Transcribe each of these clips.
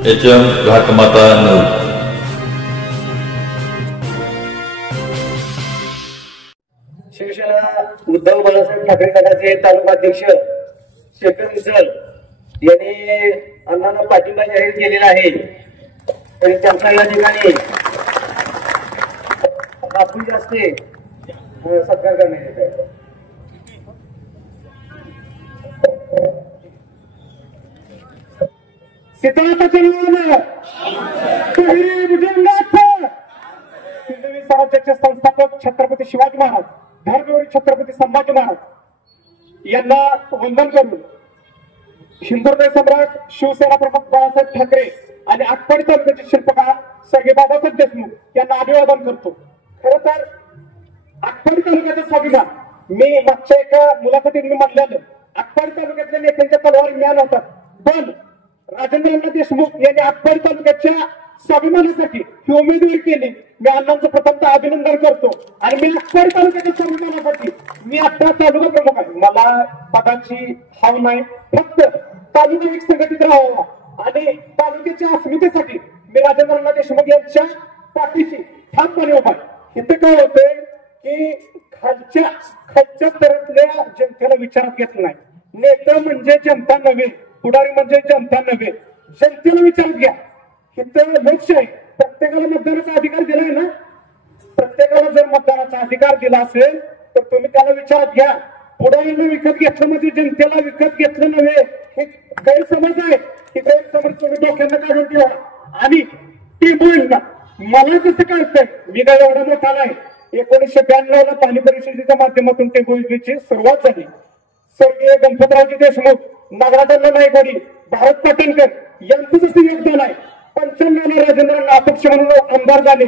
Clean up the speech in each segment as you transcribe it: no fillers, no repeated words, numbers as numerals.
HM घाटमाता news. Shiv Sena Uddhav Balasaheb Thackeray गटाचे तालुकाध्यक्ष शेखर मिसल यांनी अण्णांना पाठिंबा जाहीर केलेला आहे। तरी त्यांचा या ठिकाणी बापू जास्ते सत्कार करण्यात येत आहे। सीतारामाच्या नावानं स्वराज्याचे संस्थापक छत्रपती शिवाजी महाराज, धर्मवीर छत्रपती संभाजी महाराज यांना वंदन करून हिंदुहृदय सम्राट शिवसेना प्रमुख बाळासाहेब ठाकरे आणि आटपाडी तालुक्याचे शिल्पकार स्वर्गीय बाबासाहेब देशमुख यांना अभिवादन करतो। खरं तर आटपाडी तालुक्याचा स्वाभिमान मी मागच्या एका मुलाखतीत मी म्हटलेलं, आटपाडी तालुक्यातल्या नेत्यांच्या तलवारी म्यान होतात, पण राजेंद्र देशमुख यांनी आटपाडी तालुक्याच्या स्वाभिमानासाठी ही उमेदवारी केली। मी अण्णांचं प्रथमतः अभिनंदन करतो आणि मी आटपाडी तालुक्याच्या स्वाभिमानासाठी मी आता तालुका प्रमुख आहे। मला पदाची हाव नाही, फक्त तालुका एक संघटित राहावा आणि तालुक्याच्या अस्मितेसाठी मी राजेंद्र देशमुख यांच्या पाठीशी ठामपणे उभा आहे। इथे काय होतंय की खालच्या स्तरातल्या जनतेला विचारात घेतलं नाही। नेता म्हणजे जनता नव्हे, पुढारी म्हणजे जनता नव्हे, जनतेला विचारात घ्या। इथं लोकशाही प्रत्येकाला मतदानाचा अधिकार दिलाय ना, प्रत्येकाला जर मतदानाचा अधिकार दिला असेल तर तुम्ही त्याला विचारात घ्या। पुढाऱ्यांना विकत घेतलं म्हणजे जनतेला विकत घेतलं नव्हे, हे गैरसमज आहे। ही गैरसमज तुम्ही डोक्यानं काढून ठेवा आणि ती बोलला मला कसं कळतंय, मी काय एवढा मोठा नाही। 1992 ला पाणी परिषदेच्या माध्यमातून ते योजनेची सुरुवात झाली। स्वर्गीय गणपतरावजी देशमुख, नागराजांना नायकवाडी, भारत पाटणकर यांचं जसं योगदान आहे। 95 ला राजेंद्रांना अपक्ष म्हणून आमदार झाले।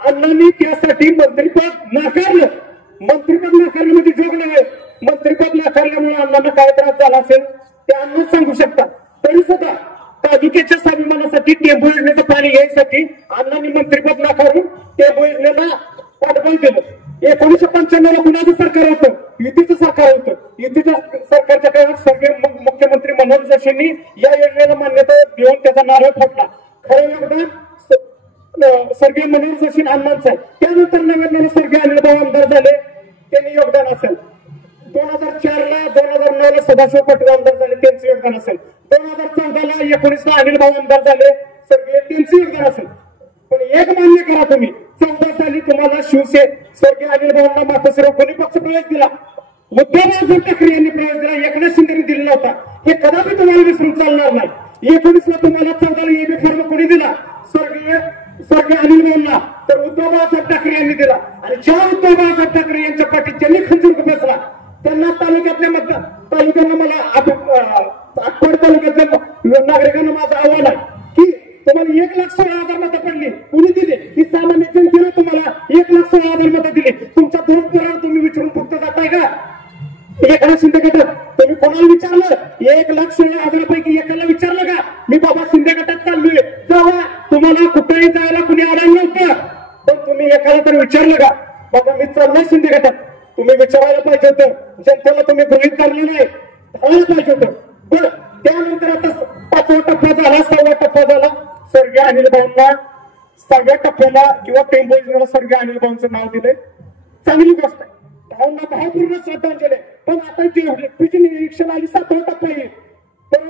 अण्णांनी त्यासाठी मंत्रिपद नाकारलं। मंत्रिपद नाकारलं म्हणजे जोग नव्हे, मंत्रिपद नाकारल्यामुळे अण्णांना काय त्रास झाला असेल ते अण्णाच सांगू शकतात। तरी सुद्धा तालुक्याच्या स्वाभिमानासाठी टेंबू योजनेचं पाणी घ्यायसाठी अण्णांनी मंत्रिपद नाकारून टेंबू योजनेला पाठबळ केलं। 1995 ला कुणाचं सरकार होतं? युतीचं सरकार होतं। युतीच्या सरकारच्या काळात स्वर्गीय मुख्यमंत्री मनोहर जोशींनी या योजनेला मान्यता देऊन त्याचा नारळ फोडला। खरं योगदान स्वर्गीय मनोहर जोशी अण्णांचं आहे। त्यानंतर 99 स्वर्गीय अनिलभाऊ आमदार झाले, त्यांनी योगदान असेल। 2004 ला 2009 ला सदाशिव पाटील आमदार झाले, त्यांचं योगदान असेल। 2014 ला 19 ला अनिलभाऊ आमदार झाले, स्वर्गीय त्यांचं योगदान असेल। पण एक मान्य करा तुम्ही, 14 साली तुम्हाला स्वर्गीय अनिलभाऊंना मातोश्रीवर कोणी पक्ष प्रवेश दिला? उद्धव बाळासाहेब ठाकरे यांनी प्रवेश दिला, एकनाथ शिंदेने दिलेला होता। हे कदापि तुम्हाला विसरून चालणार नाही। 19 ला तुम्हाला 14 ला EB फॉर्म कोणी दिला? स्वर्गीय अनिलभाऊंना, तर उद्धव बाळासाहेब ठाकरे यांनी दिला। आणि ज्या उद्धव बाळासाहेब ठाकरे यांच्या पाठीत ज्यांनी खंजीर बसला त्यांना तालुक्यांना मला आटपाडी तालुक्यातल्या नागरिकांना माझं आव्हान आहे की तुम्हाला 1,16,000 मतं पडली, कुणी दिली? ही सामान्य जनतेने तुम्हाला 1,16,000 मतं दिली। तुमच्या 2 पुराण तुम्ही विचारून फक्त जाताय का? एकनाथ शिंदे गटात तुम्ही कोणाला विचारलं? 1,16,000 पैकी एकाला विचारलं का मी बाबा शिंदे गटात चाललोय? तेव्हा तुम्हाला कुठेही जायला कुणी अडायला नव्हतं, पण तुम्ही एकाला तर विचारलं का बाबा मी चाललोय शिंदे गटात? तुम्ही विचारायला पाहिजे होतं। जनतेला तुम्ही गृहीत धरलं नाही, धरायला पाहिजे होतं। पण त्यानंतर आता 5वा टप्पा झाला, 6वा टप्पा झाला। स्वर्गीय अनिलभाऊंना 6व्या टप्प्याला किंवा टेंबू योजनेला स्वर्गीय अनिलभाऊंचं नाव दिलंय, चांगली गोष्ट आहे। भाऊंना भावपूर्ण श्रद्धांजली। पण आता तुझी निरीक्षण आली 7वा टप्पा येईल, तर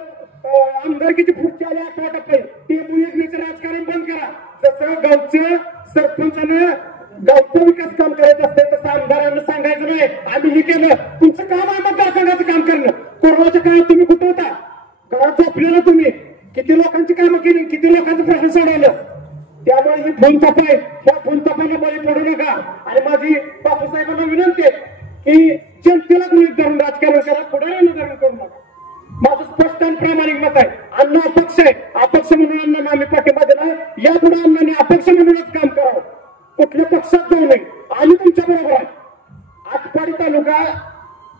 आमदारकीची पुढची आली 8वा टप्पा येईल। टेंबू योजनेचं राजकारण बंद करा। जसं गावच्या सरपंचानं गावचा विकास काम करायचं असतं तसं आमदारांना सांगायचं नाही आम्ही हे केलं। तुमचं काम आहे मतदारसंघाचं काम करणं। कोरोनाच्या काळात तुम्ही कुठं होता? गावात झोपलेला तुम्ही, किती लोकांची कामं केली, किती लोकांचं प्रश्न सोडवलं। त्यामुळे ही फोनताप आहे, ह्या फोनतापाला बळी पडू नका। आणि माझी बापूसाहेबांना विनंती आहे की जनतेला गृहीत धरून राजकारण करा, पुढाऱ्यांना धरून करू नका। माझं स्पष्ट आणि प्रामाणिक मत आहे। अण्णा अपक्ष आहे, अपक्ष म्हणून अण्णांना आम्ही पाठिंबा दिला। यापुढे अण्णांनी अपक्ष म्हणूनच काम करावं, कुठल्या पक्षात जाऊ नये। आम्ही तुमच्या बरोबर आहे। आटपाडी तालुका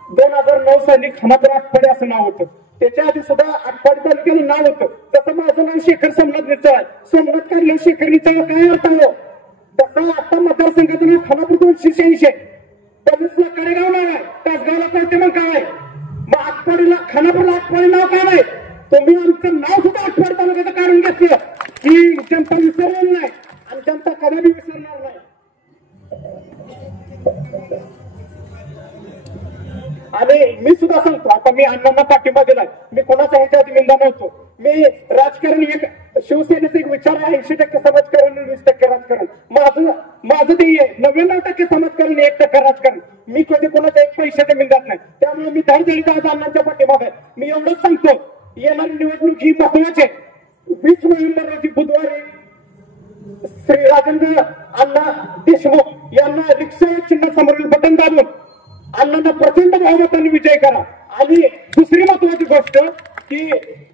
2009 साली खानापूर आटपाडी असं नाव होतं, त्याच्या आधी सुद्धा आटपाडी तालुक्याला नाव होतं। जसं माझं नाव शेखर सोमनाथ निचळ आहे, सोमनाथ काढलं शेखर निचळ काय अर्थ हो? तसं आता मतदारसंघाचं नाव खानापूर 286 आहे। 25 ला कडेगाव नाव आहे, तासगावला कळते मग काय? मग आटपाडीला खानापूरला आटपाडी नाव काय नाही? तुम्ही आमचं नाव सुद्धा आटपाडी तालुक्याचं काढून घेतलं। ही जनता विसरणार नाही आणि जनता कदापि विसरणार नाही. आणि मी सुद्धा सांगतो, आता मी अण्णांना पाठिंबा दिलाय, मी कोणाचा ह्याच्या आधी निंदा नव्हतो. मी राजकारण एक शिवसेनेचा एक विचार आहे, 80% समाजकारण 20% राजकारण. माझं ते 99% समाजकारण 1% राजकारण. मी कधी कोणाच्या एक पैशाच्या निंदात नाही. त्यामुळे मी धडधडीत आज अण्णांच्या पाठिंबा आहे. मी एवढंच सांगतो, येणारी निवडणूक ही महत्वाची आहे. 20 नोव्हेंबर रोजी बुधवारी श्री राजेंद्र अण्णा देशमुख यांना रिक्षा चिन्ह समोरील बटन दाबून अण्णांना प्रचंड बहुमताने विजय करा. आणि दुसरी महत्वाची गोष्ट की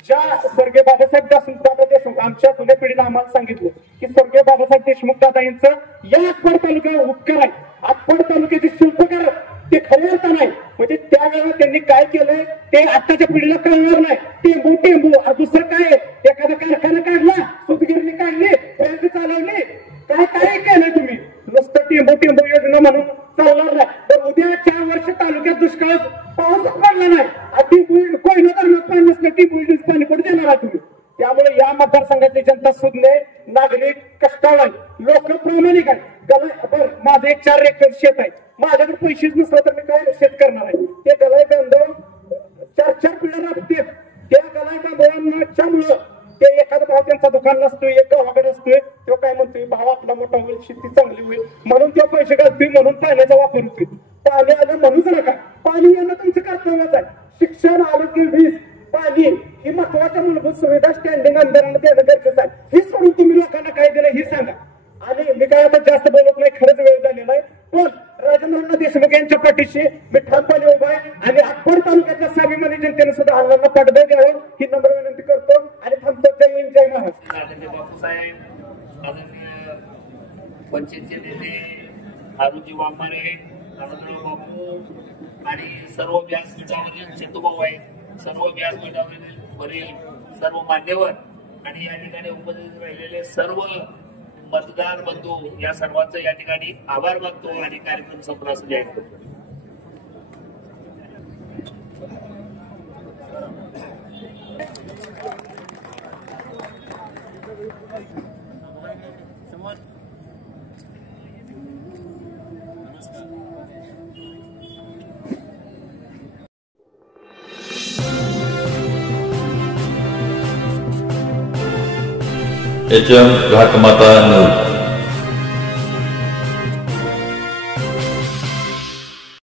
ज्या स्वर्गीय बाबासाहेब दादा देशमुख आमच्या जुन्या पिढीला आम्हाला सांगितलं की स्वर्गीय बाबासाहेब देशमुख दादा यांचं या आटपाड तालुक्यावर उपकार आहे. आटपाड तालुक्याचे शिल्पकार ते खरे अर्थ नाही. म्हणजे त्यावेळेला त्यांनी काय केलंय ते आताच्या पिढीला कळणार नाही. टेंबू टेंबू दुसरं काय, एखादा कारखाना काढला, सूतगिरणी काढली, बँक चालवली, काय काय केलंय तुम्ही? नुसतं टेंबू टेंबू योजना म्हणून चालणार नाही. तर उद्या 4 वर्ष तालुक्यात दुष्काळ पाऊसच पडला नाही. कोयना धरणात पाणी नसलं, टिंबू पाणी कुठे देणार आहे तुम्ही? त्यामुळे या मतदारसंघातली जनता सुज्ञ, नागरिक कष्टाळू, लोक प्रामाणिक आहे. माझं एक 4 एकर शेत आहे, माझ्याकडे पैसेच नसलं तर मी काय शेत करणार आहे? ते गलाय बांधव 4 पिढ्या राबतील. त्या गलाय बांधवांच्या मुळे ते एखादा भाव त्यांचा दुकान नसतोय, एक गावाकडे असतोय, तो काय म्हणतोय भाव आपला मोठा होईल, शेती चांगली होईल म्हणून ते पैसे घालतोय, म्हणून पाण्याचा वापर होतोय. पाणी आलं म्हणूच नका, पाणी येणं तुमचं कर्तव्यच आहे. शिक्षण, आरोग्य, वीज, पाणी ही महत्वाच्या मूलभूत सुविधा स्टँडिंग आंदोलन देणं गरजेचं आहे. हे सोडून तुम्ही लोकांना काय दिलं हे सांगा. आणि मी काय आता जास्त बोलत नाही, खरंच वेळ झालेला आहे. पण राजेंद्र देशमुख यांच्या पाठीशी मी ठामपणे उभा आहे आणि आटपाड तालुक्यातल्या स्वाभिमानी जनतेने सुद्धा अण्णांना पाठबळ द्यावं ही नम्र विनंती करतो आणि थांबतो. जय हिंद, जय महाराष्ट्र. बापूसाहेब, आदरणीय पंचायतचे नेते अरुणजी वाघमारे, आनंदराव बापू आणि सर्व व्यासपीठावरील चेतुभाऊ आहेत, सर्व व्यासपीठावरील सर्व मान्यवर आणि या ठिकाणी उपस्थित राहिलेले सर्व मतदार बंधू, या सर्वांचं या ठिकाणी आभार मानतो आणि कार्यक्रम संपला असं जाहीर करतो. HM घाटमाता news.